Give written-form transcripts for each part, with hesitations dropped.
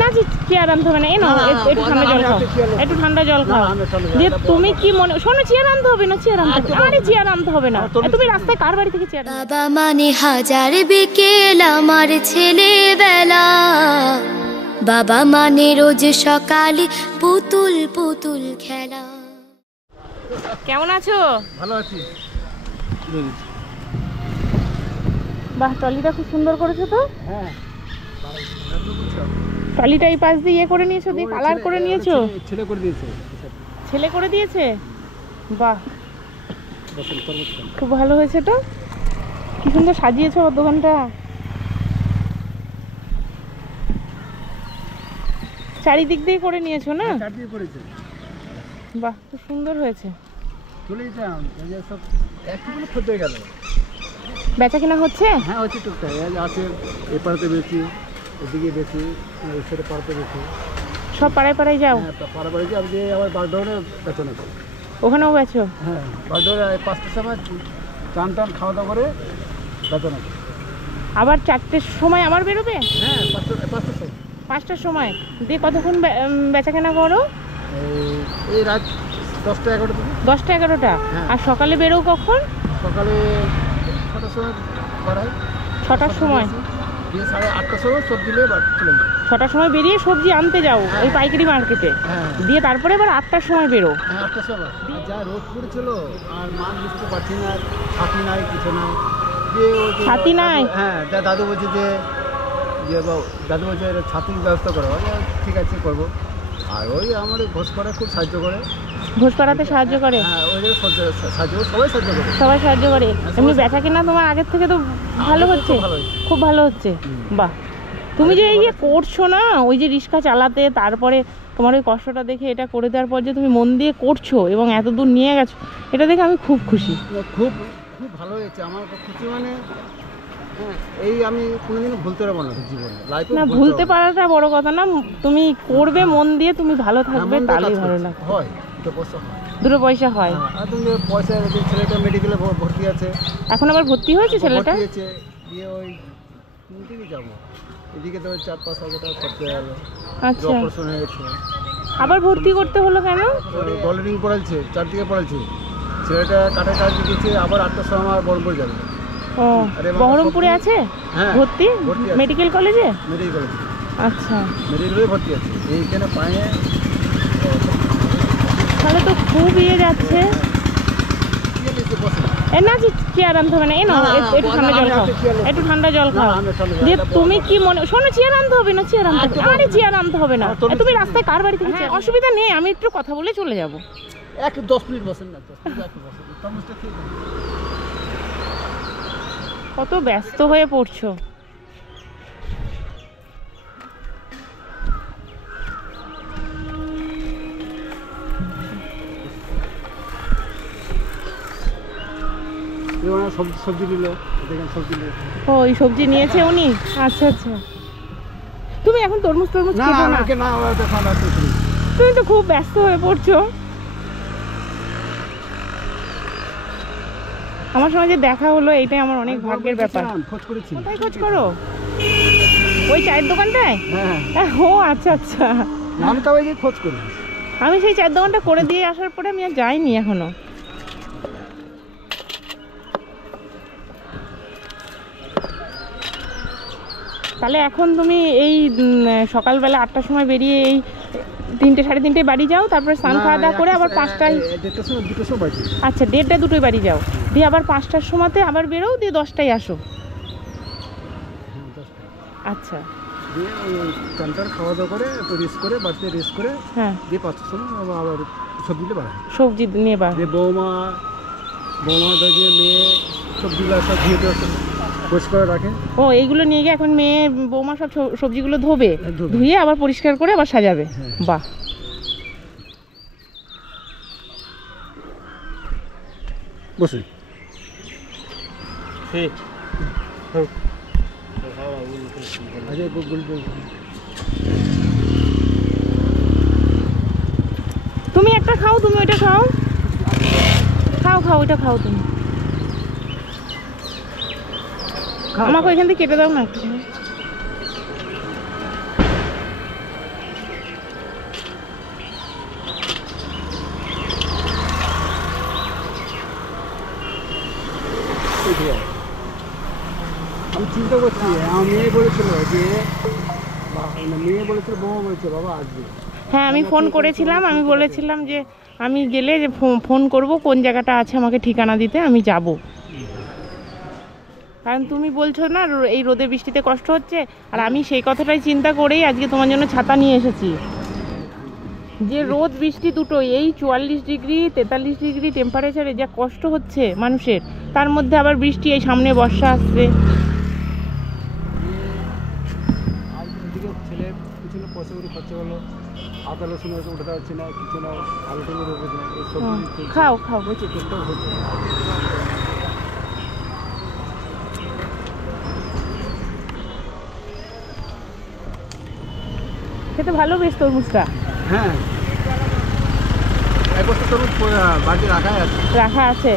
না চেয়ার আনতে হবে না, এ নাও একটু ঠান্ডা জল খাও, একটু ঠান্ডা জল খাও। যে তুমি কি মনে শোনো, চেয়ার আনতে হবে না, চেয়ার আনতে হবে, আরে চেয়ার আনতে হবে না। তুমি রাস্তায় কার বাড়ি থেকে চেয়ার? বাবা মানে হাজার বিকেল আমার ছেলেবেলা, বাবা মানে রোজ সকালে পুতুল পুতুল খেলা। কেমন আছো? ভালো আছি। বাহ, ট্রলিটা খুব সুন্দর করেছো তো। হ্যাঁ, ট্রলিটা এই পাশ দিয়ে ইয়ে করে নিয়েছো, দিয়ে কালার করে নিয়েছো? ছেলে করে দিয়েছে। ছেলে করে দিয়েছে, বাহ খুব ভালো হয়েছে তো। কি সুন্দর সাজিয়েছো দোকানটা। চারিদিক দিয়ে করে নিয়েছো না? চারদিকে করেছে। বাহ, খুব সুন্দর হয়েছে। চলে যেতাম, সব একটুখানি ক্ষতি হয়ে গেল। বেচা কিনা হচ্ছে? হ্যাঁ হচ্ছে, টুকটাক আছে। এপাড়াতে বেশি, ওদিকে বেশি, সেটা পাড়াতে বেশি। সব পাড়ায় পাড়ায় যাও? হ্যাঁ, পাড়া বাড়ি যাই। যে আবার বাগডোরে বেতন আছে। ওখানেও বেচো? হ্যাঁ, বাগডোরে 5টার সময় চান টান খাওয়া দাওয়া করে বেতন আছে। আবার 4টের সময় আবার বেরোবে? হ্যাঁ, 5টার সময়। 5টার সময় দিয়ে কতক্ষণ বেচা কেনা করো? এই রাত 10টা 11টা থেকে। 10টা 11টা? হ্যাঁ। আর সকালে বেরো কখন? সকালে 6টার সময় বাড়াই। 6টার সময়? দিয়ে 8:30টার সময় সবজি নিয়ে চলে যাই। 6টার সময় বেরিয়ে সবজি আনতে যাও ওই পাইকারি মার্কেটে? হ্যাঁ। দিয়ে তারপরে আবার 8টার সময় বেরো? হ্যাঁ, 8টার সময়। যা রোদ পড়েছিল আর মাছ বুঝতে পারছি না, ছাতি নাই, কিছু নাই। ছাতি নাই? হ্যাঁ, দাদু বলছে যে দাদু বলছে ছাতির ব্যবস্থা করো। ঠিক আছে, করবো। আর ওই আমার ঘোষপাড়া খুব সাহায্য করে। ঘোষপাড়াতে সাহায্য করে? হ্যাঁ, ওই সাহায্য, সবাই সাহায্য করে। সবাই সাহায্য করে। এমনি বেচা কিনা তোমার আগের থেকে তো ভালো হচ্ছে? খুব ভালো হচ্ছে, বাহ। তুমি যে এই যে করছো না, ওই যে রিক্সা চালাতে, তারপরে তোমার ওই কষ্টটা দেখে এটা করে দেওয়ার পর যে তুমি মন দিয়ে করছো এবং এত দূর নিয়ে গেছো, এটা দেখে আমি খুব খুশি। খুব খুব ভালো হয়েছে আমার খুশি। মানে এই আমি কোনোদিনও ভুলতে পারবো না জীবনে, লাইফে না ভুলতে পারাটা বড় কথা না, তুমি করবে মন দিয়ে, তুমি ভালো থাকবে, তাহলেই ভালো লাগবে। হয়, দুটো পয়সা হয়। আর তুমি পয়সা, ছেলেটা মেডিকেলে ভর্তি আছে। এখন আবার ভর্তি হয়েছে ছেলেটা? দিয়ে ওই দিকে যাবো, এদিকে তো 4-5 হাজার টাকা খরচ হয়ে গেল। আচ্ছা, অপারেশন হয়েছে। আবার ভর্তি করতে হলো কেন? গলারিং পড়াচ্ছে, 4 দিকে পড়াচ্ছে। ছেলেটা কাটা কাজ দিয়েছে, আবার 8টার সময় আমার বহরমপুর যাবে। ও, বহরমপুরে আছে ভর্তি? মেডিকেল কলেজে? মেডিকেল কলেজে। আচ্ছা, মেডিকেলে ভর্তি আছে। এইখানে পায়ে তাহলে তো খুব ইয়ে যাচ্ছে। এ না চেয়ার আনতে হবে না, এ নাও একটু ঠান্ডা জল খাও, একটু ঠান্ডা জল খাও। যে তুমি কি মনে শোনো, চেয়ার আনতে হবে না, চেয়ার আনতে হবে, আরে চেয়ার আনতে হবে না। তুমি রাস্তায় কার বাড়ি থেকে? অসুবিধা নেই, আমি একটু কথা বলে চলে যাবো। 10 মিনিট বসেন না, 10 মিনিট বসেন। কত ব্যস্ত হয়ে পড়ছো। সবজি নিল, দেখেন সবজি নিল। ও, এই সবজি নিয়েছে উনি? আচ্ছা আচ্ছা। তুমি এখন তরমুজ খেতো না? তুমি তো খুব ব্যস্ত হয়ে পড়ছো। আমার সঙ্গে যে দেখা হলো, এইটাই আমার অনেক ভাগ্যের ব্যাপার। কোথায় খোঁজ করো? ওই চায়ের দোকানটায়? ও আচ্ছা আচ্ছা, আমি তো ওই খোঁজ করি। আমি সেই চায়ের দোকানটা করে দিয়ে আসার পরে আমি আর যাইনি এখনো। তাহলে এখন তুমি এই সকালবেলা 8টার সময় বেরিয়ে এই 3টে 3:30 বাড়ি যাও, তারপরে স্নান খাওয়া দাওয়া করে আবার 5টায়? আচ্ছা, 1:30 2টোয় বাড়ি যাও, দিয়ে আবার 5টার সময়তে আবার বেরো, দিয়ে 10টায় আসো? আচ্ছা, খাওয়া দাওয়া করে রেস্ট করে, বাড়িতে রেস্ট করে, হ্যাঁ, দিয়ে 5টার সময় আবার সবজি নিয়ে বার। বৌমা দাঁড়িয়ে মেয়ে সবজিগুলো সব পরিষ্কার রাখে। ও, এইগুলো নিয়ে গিয়ে এখন মেয়ে বৌমা সব সবজিগুলো ধোবে, ধুয়ে আবার পরিষ্কার করে আবার সাজাবে। বাহ, বসে তুমি একটা খাও, তুমি ওইটা খাও, খাও ওইটা খাও তুমি। আমাকে ওইখান থেকে কেটে দাও না একটু। চিন্তা করছি, আমার মেয়ে বলেছিল যে মেয়ে বলেছিল, বউ বলেছে বাবা আসবে। হ্যাঁ আমি ফোন করেছিলাম, আমি বলেছিলাম যে আমি গেলে যে ফোন করব কোন জায়গাটা আছে আমাকে ঠিকানা দিতে, আমি যাব। কারণ তুমি বলছো না এই রোদে বৃষ্টিতে কষ্ট হচ্ছে, আর আমি সেই কথাটাই চিন্তা করেই আজকে তোমার জন্য ছাতা নিয়ে এসেছি। যে রোদ বৃষ্টি দুটোই, এই 44 ডিগ্রি 43 ডিগ্রি টেম্পারেচারে যা কষ্ট হচ্ছে মানুষের, তার মধ্যে আবার বৃষ্টি, এই সামনে বর্ষা আসবে। ছেলে পিছনে পয়সা করে খরচা হলো, আদা রসুন হয়তো উঠাতে পারছি না, কিছু না, আলু টালু রয়েছে না, এই সবজি খাও খাও। হচ্ছে, চেষ্টাও হচ্ছে। খেতে ভালো বেশ তরমুজটা। হ্যাঁ, এক বছর তরমুজ বাড়িতে রাখাই আছে। রাখা আছে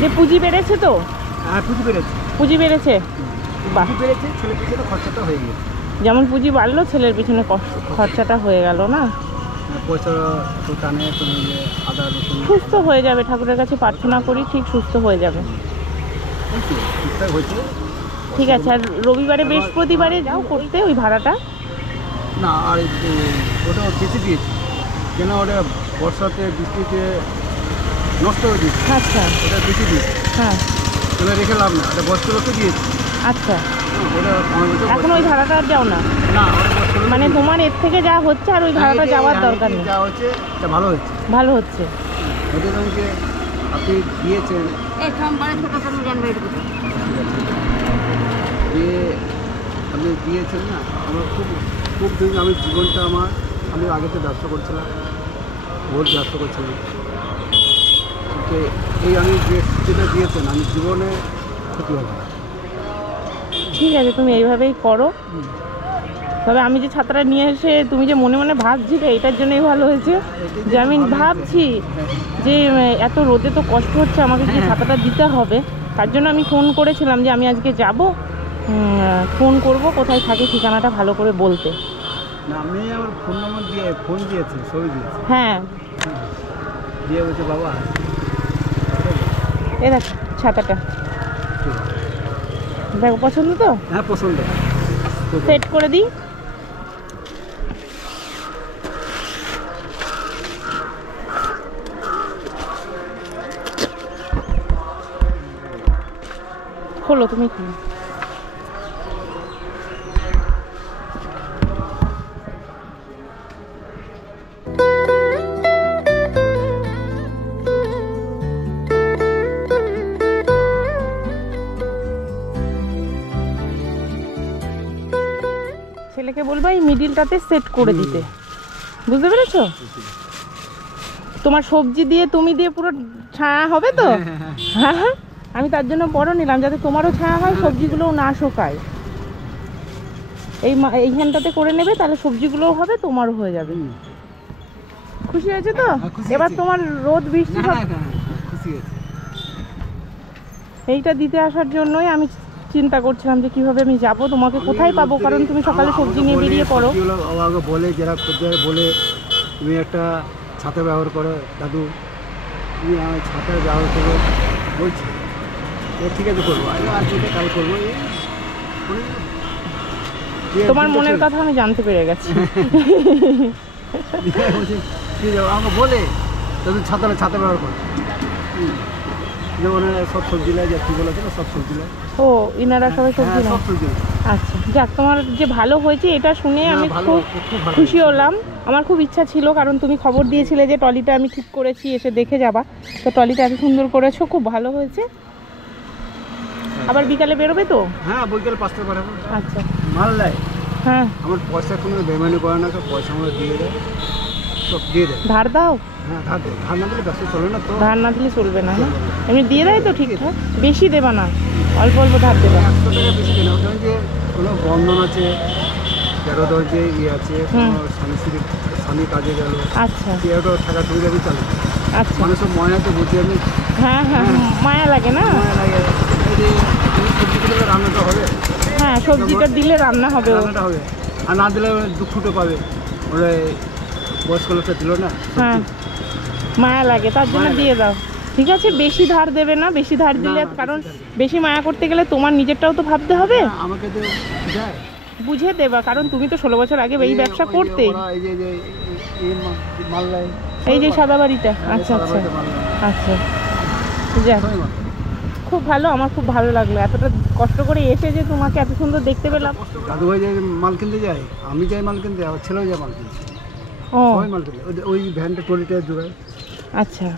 যে পুঁজি বেড়েছে তো? হ্যাঁ, পুঁজি বেড়েছে। পুঁজি বেড়েছে, বাহ। পুঁজি বেড়েছে, ছেলে পিছনে খরচাটা হয়ে গেছে। যেমন পুঁজি বাড়লো ছেলের পিছনে খরচাটা হয়ে গেল না? পয়সা তো টানে, তুমি আদা রসুন সুস্থ হয়ে যাবে, ঠাকুরের কাছে প্রার্থনা করি ঠিক সুস্থ হয়ে যাবে। ঠিকঠাক হয়েছে। ঠিক আছে, আর রবিবারে বৃহস্পতিবারে যাও করতে ওই ভাড়াটা? না, আর ওটা বেশি দিয়েছি, কেন ওটা বর্ষাতে বৃষ্টিতে নষ্ট হয়ে দিয়েছে। আচ্ছা, ওটা বেশি দিয়েছি, হ্যাঁ ওটা রেখে লাভ না, ওটা বস্ত্রলোকে দিয়েছি। আচ্ছা, ওটা 15 বছর এখন ওই ভাড়াটা আর যাও না? না, ওটা বস্ত্রলোকে মানে তোমার এর থেকে যা হচ্ছে আর ওই ভাড়াটা যাওয়ার দরকার নেই। যা হচ্ছে এটা ভালো হচ্ছে। ভালো হচ্ছে। ওটা ধরুন যে আপনি দিয়েছেন যে আপনি দিয়েছেন না, আমার খুব খুব দিন, আমি জীবনটা আমি আগে তো ব্যবসা করছিলাম, বহুত ব্যবসা করছিলাম, তো এই আমি যেটা দিয়েছেন আমি জীবনে ক্ষতি হবে। ঠিক আছে, তুমি এইভাবেই করো। তবে আমি যে ছাতাটা নিয়ে এসে তুমি যে মনে মনে ভাবছিলে, এটার জন্যই ভালো হয়েছে যে আমি ভাবছি যে এত রোদে তো কষ্ট হচ্ছে, আমাকে যে ছাতাটা দিতে হবে, তার জন্য আমি ফোন করেছিলাম যে আমি আজকে যাব, ফোন করব কোথায় থাকে ঠিকানাটা ভালো করে বলতে। না, আমি আমার ফোন নম্বর দিয়ে ফোন দিয়েছে, ছবি দিয়েছে, হ্যাঁ দিয়ে বলছে বাবা এ দেখ ছাতাটা, দেখো পছন্দ তো? হ্যাঁ পছন্দ। সেট করে দিই। খোলো, তুমি খোলো। ছেলেকে বলবো এই মিডিলটাতে সেট করে দিতে, বুঝতে পেরেছো? তোমার সবজি দিয়ে তুমি দিয়ে পুরো ছায়া হবে তো? হ্যাঁ হ্যাঁ, আমি তার জন্য বড় নিলাম যাতে তোমারও ছায়া হয়, সবজিগুলোও না শোকায়। এইখানটাতে করে নেবে, তাহলে সবজিগুলোও হবে, তোমারও হয়ে যাবে। খুশি হয়েছে তো? এবার তোমার রোদ বৃষ্টি সব খুশি হয়েছে। এইটা দিতে আসার জন্যই আমি চিন্তা করছিলাম যে কিভাবে আমি যাব, তোমাকে কোথায় পাবো, কারণ তুমি সকালে সবজি নিয়ে বেরিয়ে পড়ো। আমাকে বলে যারা খদ্দের বলে তুমি একটা ছাতা ব্যবহার করো দাদু, তুমি আমার ছাতা ব্যবহার করো, বলছি ঠিক আছে করবো, আজকে কাল করবো। তোমার মনের কথা আমি জানতে পেরে গেছি। আমাকে বলে দাদু ছাতা ব্যবহার করো, যেমন সব সবজি লাগে, কি বলেছে না সব সবজি লাগে। ও ইনারা সবাই সবজি না? সব সবজি। আচ্ছা, যাক, তোমার যে ভালো হয়েছে এটা শুনে আমি খুব খুশি হলাম। আমার খুব ইচ্ছা ছিল, কারণ তুমি খবর দিয়েছিলে যে ট্রলিটা আমি ঠিক করেছি, এসে দেখে যাবা, তো ট্রলিটা এত সুন্দর করেছো, খুব ভালো হয়েছে। আবার বিকালে বেরোবে তো? হ্যাঁ, বিকালে 5টা বেরোবো। আচ্ছা, মাল নেয়, হ্যাঁ আমার পয়সা কোনো বেমানি করে না, পয়সা আমরা দিয়ে দেয়, সব দিয়ে দেয়। ধার দাও? হ্যাঁ ধার দেয়, ধার না দিলে ব্যবসা চলে না তো। ধার না দিলে চলবে না, না এমনি দিয়ে দেয় তো ঠিকঠাক? বেশি দেবা না, অল্প অল্প ধার দেবা। 100 টাকা বেশি দেয় না, ওটা যে কোনো বন্ধন আছে, 13 যে ইয়ে আছে, কোনো স্বামী কাজে গেল, আচ্ছা 13 টাকা তুমি যাবি চালু। আচ্ছা, মানুষ ময়না তো বুঝি আমি, হ্যাঁ হ্যাঁ, মায়া লাগে না? ময়না লাগে, এই যে সবজিগুলো রান্নাটা হবে, হ্যাঁ সবজিটা দিলে রান্না হবে, রান্নাটা হবে, আর না দিলে দুঃখটা পাবে, ওরা বয়স্ক লোকটা দিল না। হ্যাঁ মায়া লাগে, তার জন্য দিয়ে দাও। ঠিক আছে, বেশি ধার দেবে না, বেশি ধার দিলে না, কারণ বেশি ধার দেবে। বেশি মায়া করতে গেলে তোমার নিজেরটাও তো ভাবতে হবে। না, আমাকে তো যায় বুঝে দেবা, কারণ তুমি তো 16 বছর আগে এই ব্যবসা ওই যে করতে। ওরা এই যে মাল্লাই এই যে সাদা বাড়িটা, আচ্ছা আচ্ছা আচ্ছা, যাক খুব ভালো, আমার খুব ভালো লাগলো এতটা কষ্ট করে এসে যে তোমাকে এত সুন্দর দেখতে পেলাম। দাদু ভাই যে মাল কিনতে যায়, আমি যাই মাল কিনতে, আমার ছেলেও যায় মাল কিনতে, ও সবাই মাল কিনতে, ওই ভ্যানটা ট্রলিটা জোগায়। আচ্ছা,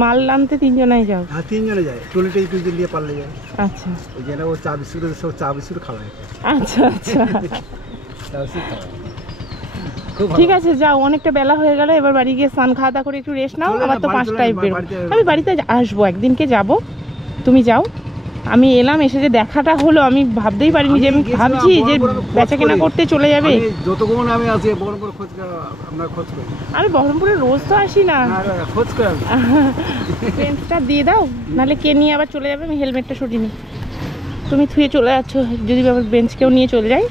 মাল আনতে তিনজনাই যাও? হ্যাঁ, 3 জনে যায়, ট্রলিটা কিছু নিয়ে পারলে যায়। আচ্ছা ওই যে ও চা বিস্কুট সব চা বিস্কুট খাওয়ায়, আচ্ছা আচ্ছা, চা বিস্কুট খাওয়ায়। খুব ভালো। ঠিক আছে যাও, অনেকটা বেলা হয়ে গেল, এবার বাড়ি গিয়ে স্নান খাওয়া দাওয়া করে একটু রেস্ট নাও, চলে আবার যা, তো বাড়ি 5টায় চলে, বেরো। বাড়িতে আমি বাড়িতে আসবো, একদিনকে যাব, তুমি যাও। আমি এলাম, এসে যে দেখাটা হলো আমি ভাবতেই পারিনি যে আমি গেছিলাম, ভাবছি যে বড় বড় খোঁজ বেচা কেনা করি। করতে চলে যাবে। আমি যতক্ষণ আমি আছি বড় বড় খোঁজ আমরা খোঁজ করি। আমি বহরমপুরে রোজ তো আসি না। না, খোঁজ করে আমি। পেন্সটা দিয়ে দাও, নাহলে কে নিয়ে আবার চলে যাবে, আমি হেলমেটটা সরিয়ে নিই। তুমি থুয়ে চলে যাচ্ছ, যদি আবার বেঞ্চকেও নিয়ে চলে যাই।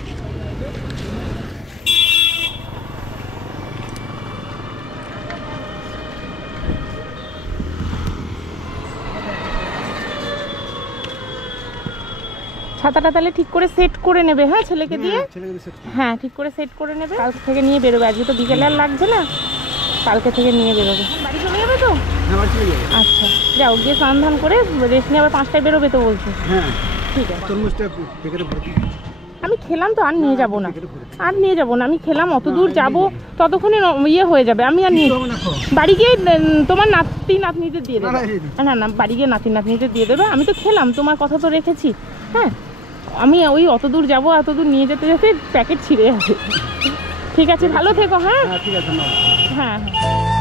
ছাতাটা তাহলে ঠিক করে সেট করে নেবে, হ্যাঁ ছেলেকে দিয়ে। ছেলেকে রিসেপ্ট করি। হ্যাঁ ঠিক করে সেট করে নেবে, কাল থেকে নিয়ে বেরোবে, আজকে তো বিকেলে আর লাগছে না, কালকে থেকে নিয়ে বেরোবে। বাড়ি চলে যাবে তো? হ্যাঁ, বাড়ি চলে যাবে। আচ্ছা যাও, গিয়ে স্নান ধান করে রেস্ট নিয়ে আবার 5টায় বেরোবে তো বলছো? হ্যাঁ, ঠিক আছে, তরমুজটা প্যাকেটে ভরে দিই। আমি খেলাম তো, আর নিয়ে যাব না, প্যাকেটে ভরে দিই। আর নিয়ে যাব না, আমি খেলাম অত দূর যাব, ততক্ষণে ইয়ে হয়ে যাবে, আমি আর নিয়ে কিছু হবে না, খাও। বাড়ি গিয়ে তোমার নাতি নাতনিদের দিয়ে না, দেবে। না, এই দিই। না না, বাড়ি গিয়ে নাতি নাতনিদের দিয়ে দেবে, আমি তো খেলাম, তোমার কথা তো রেখেছি। হ্যাঁ, আমি ওই অত দূর যাবো, এত দূর নিয়ে যেতে যেতে প্যাকেট ছিঁড়ে যাবে। ঠিক আছে, ভালো থেকো। হ্যাঁ হ্যাঁ, ঠিক আছে, নাও। হ্যাঁ হ্যাঁ।